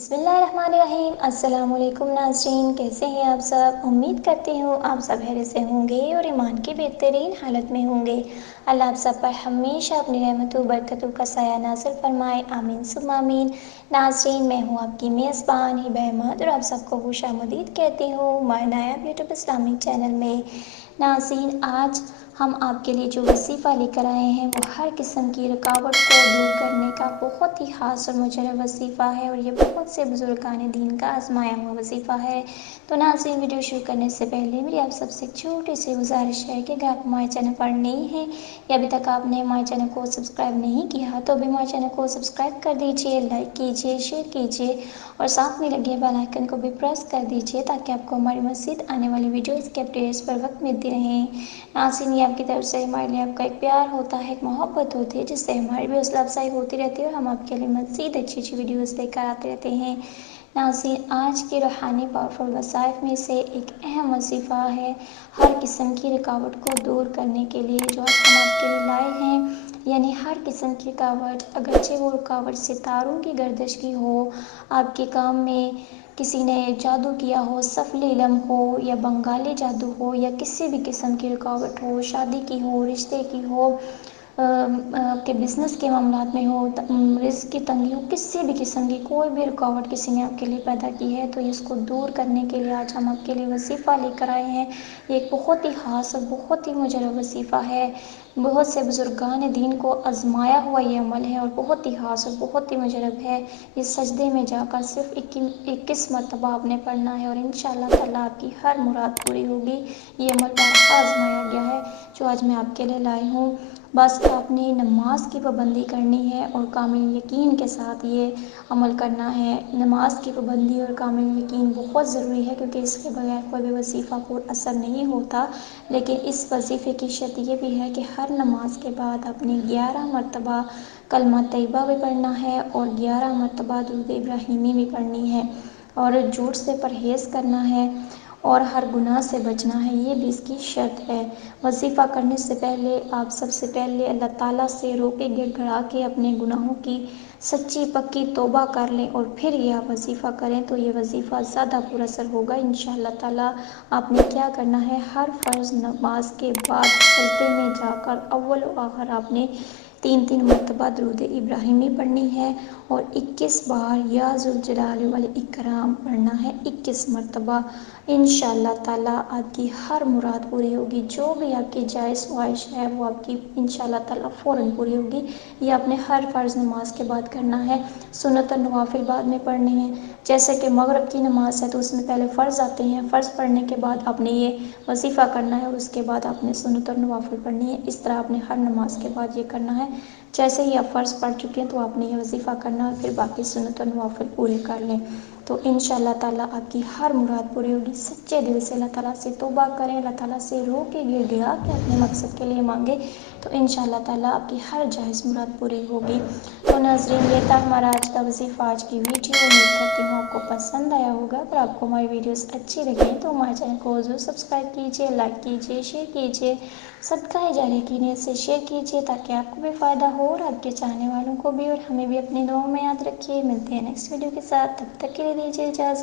بسم اللہ الرحمن الرحیم۔ السلام علیکم ناظرین، کیسے ہیں آپ سب؟ امید کرتی ہوں آپ سب خیریت سے ہوں گے اور ایمان کی بہترین حالت میں ہوں گے۔ اللہ آپ سب پر ہمیشہ اپنی رحمتوں برکتوں کا سایہ نازل فرمائے، آمین ثم آمین۔ ناظرین، میں ہوں آپ کی میزبان ہبہ احمد اور آپ سب کو خوش آمدید کہتی ہوں مائی نایاب یوٹیوب اسلامک چینل میں۔ ناظرین، آج ہم آپ کے لیے جو وظیفہ لے کر آئے ہیں وہ ہر قسم کی رکاوٹ کو دور کرنے کا بہت ہی خاص اور مجرب وظیفہ ہے، اور یہ بہت سے بزرگان دین کا آزمایا ہوا وظیفہ ہے۔ تو ناظرین، ویڈیو شروع کرنے سے پہلے میری آپ سب سے ایک چھوٹی سی گزارش ہے کہ اگر آپ ہمارے چینل پر نئی ہیں یا ابھی تک آپ نے ہمارے چینل کو سبسکرائب نہیں کیا تو ابھی ہمارے چینل کو سبسکرائب کر دیجیے، لائک کیجیے، شیئر کیجیے اور ساتھ میں لگے بیل آئیکن کو بھی پریس کر دیجیے تاکہ آپ کو ہماری مزید آنے والی ویڈیوز کے اپڈیٹس پر وقت ملتی رہیں۔ ناظرین، یہ آپ کی طرف سے ہمارے لیے آپ کا ایک پیار ہوتا ہے، ایک محبت ہوتی ہے، جس سے ہماری بھی حوصلہ افزائی ہوتی رہتی ہے اور ہم آپ کے لیے مزید اچھی اچھی ویڈیوز لے کر آتے رہتے ہیں۔ ناظرین، آج کی روحانی پاورفل وظائف میں سے ایک اہم وظیفہ ہے ہر قسم کی رکاوٹ کو دور کرنے کے لیے، جو آج ہم آپ کے لیے لائے ہیں۔ یعنی ہر قسم کی رکاوٹ، اگرچہ وہ رکاوٹ ستاروں کی گردش کی ہو، آپ کے کام میں کسی نے جادو کیا ہو، سفلی علم ہو یا بنگالی جادو ہو، یا کسی بھی قسم کی رکاوٹ ہو، شادی کی ہو، رشتے کی ہو، آپ کے بزنس کے معاملات میں ہو، رزق کی تنگی ہو، کسی بھی قسم کی کوئی بھی رکاوٹ کسی نے آپ کے لیے پیدا کی ہے تو اس کو دور کرنے کے لیے آج ہم آپ کے لیے وظیفہ لے کر آئے ہیں۔ یہ ایک بہت ہی خاص اور بہت ہی مجرب وظیفہ ہے، بہت سے بزرگان دین کو آزمایا ہوا یہ عمل ہے اور بہت ہی خاص اور بہت ہی مجرب ہے۔ اس سجدے میں جا کر صرف 21 مرتبہ آپ نے پڑھنا ہے اور انشاءاللہ تعالیٰ آپ کی ہر مراد پوری ہوگی۔ یہ عمل بارہا آزمایا گیا ہے جو آج میں آپ کے لیے لائی ہوں۔ بس آپ نے نماز کی پابندی کرنی ہے اور کامل یقین کے ساتھ یہ عمل کرنا ہے۔ نماز کی پابندی اور کامل یقین بہت ضروری ہے، کیونکہ اس کے بغیر کوئی بھی وظیفہ پر اثر نہیں ہوتا۔ لیکن اس وظیفے کی شرط یہ بھی ہے کہ ہر نماز کے بعد آپ نے 11 مرتبہ کلمہ طیبہ بھی پڑھنا ہے اور 11 مرتبہ درود ابراہیمی بھی پڑھنی ہے، اور جھوٹ سے پرہیز کرنا ہے اور ہر گناہ سے بچنا ہے، یہ بھی اس کی شرط ہے۔ وظیفہ کرنے سے پہلے آپ سب سے پہلے اللہ تعالیٰ سے رو کے گڑ گڑا کے اپنے گناہوں کی سچی پکی توبہ کر لیں اور پھر یہ آپ وظیفہ کریں تو یہ وظیفہ زیادہ پر اثر ہوگا انشاءاللہ تعالیٰ۔ آپ نے کیا کرنا ہے، ہر فرض نماز کے بعد سجدے میں جا کر اول و آخر آپ نے 3 مرتبہ درود ابراہیمی پڑھنی ہے اور 21 بار یا ذوالجلال والاکرام پڑھنا ہے 21 مرتبہ۔ انشاءاللہ تعالیٰ آپ کی ہر مراد پوری ہوگی، جو بھی آپ کی جائز خواہش ہے وہ آپ کی انشاءاللہ تعالیٰ فوراً پوری ہوگی۔ یہ آپ نے ہر فرض نماز کے بعد کرنا ہے، سنت اور نوافل بعد میں پڑھنے ہیں۔ جیسے کہ مغرب کی نماز ہے تو اس میں پہلے فرض آتے ہیں، فرض پڑھنے کے بعد آپ نے یہ وظیفہ کرنا ہے اور اس کے بعد آپ نے سنت اور نوافل پڑھنی ہے۔ اس طرح آپ نے ہر نماز کے بعد یہ کرنا ہے۔ جیسے ہی آپ فرض پڑھ چکے ہیں تو آپ نے یہ وظیفہ کرنا ہے، پھر باقی سنت اور نوافل پورے کر لیں تو انشاءاللہ تعالیٰ آپ کی ہر مراد پوری ہوگی۔ سچے دل سے اللہ تعالیٰ سے توبہ کریں، اللہ تعالیٰ سے رو کے گڑ گڑا کے اپنے مقصد کے لیے مانگے تو انشاءاللہ تعالیٰ آپ کی ہر جائز مراد پوری ہوگی۔ تو ناظرین، یہ تھا ہمارا آج کا وظیفہ، آج کی ویڈیو۔ امید کرتی ہوں آپ کو پسند آیا ہوگا۔ اگر آپ کو ہماری ویڈیوز اچھی لگیں تو ہمارے چینل کو ضرور سبسکرائب کیجیے، لائک کیجیے، شیئر کیجیے، صدقہ جاریہ کی نیت سے شیئر کیجیے تاکہ آپ کو بھی فائدہ ہو اور آپ کے چاہنے والوں کو بھی، اور ہمیں بھی اپنے دعاؤں میں یاد رکھیے۔ ملتے ہیں نیکسٹ ویڈیو کے ساتھ، تب تک کے لیے دیجیے اجازت۔